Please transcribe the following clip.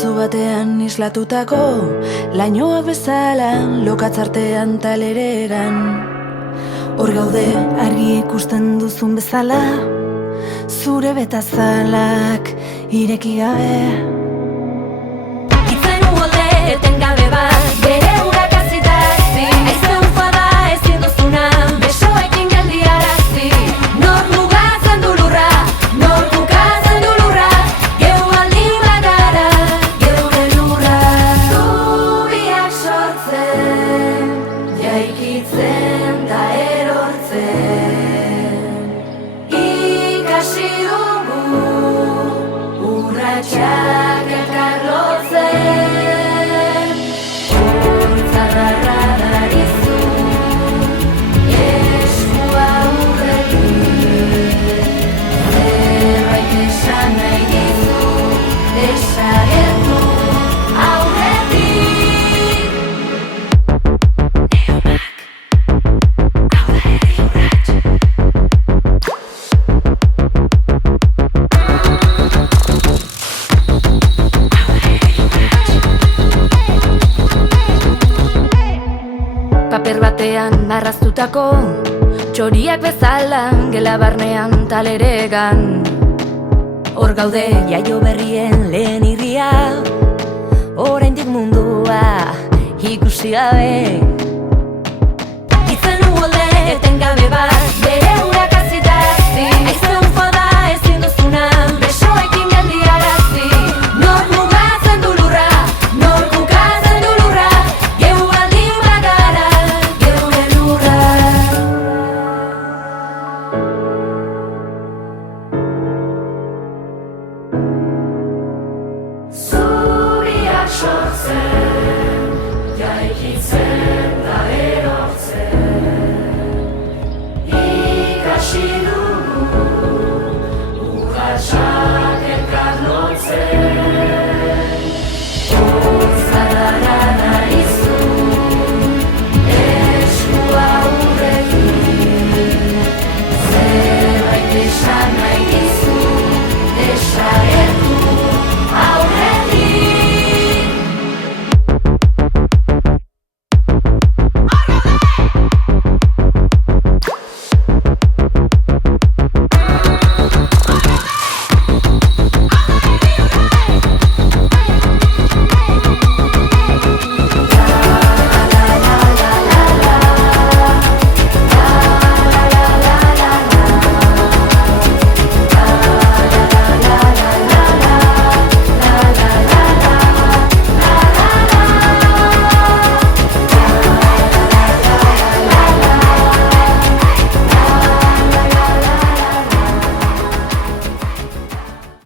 Pantzu batean islatutako lainoak bezala lokatzartean talereran. Hor gaude argi ikusten duzun bezala, zure betazalak ireki gabe. Itzen uholde etengabe bat, bere urak azitarazi. Aizen fada ezin duzuna, besoekin geldiarazi. Nor mugatzen du lurra, nor bukatzen du lurra. Geu baldin bagara, geure lurra. Zubiak sortzen, jaikitzen da erortzen. Ikasi dugu, urratxak elkar lotzen. Hortzadarra darizu, eskua urretik. Zerbait esan nahi dizu, desagertu aurretik. Neomak, hau da herri urrats. Paper batean marraztutako txoriak bezala gela barnean taleregan. Hor gaude jaio berrien lehen irria, oraindik mundua ikusi gabe.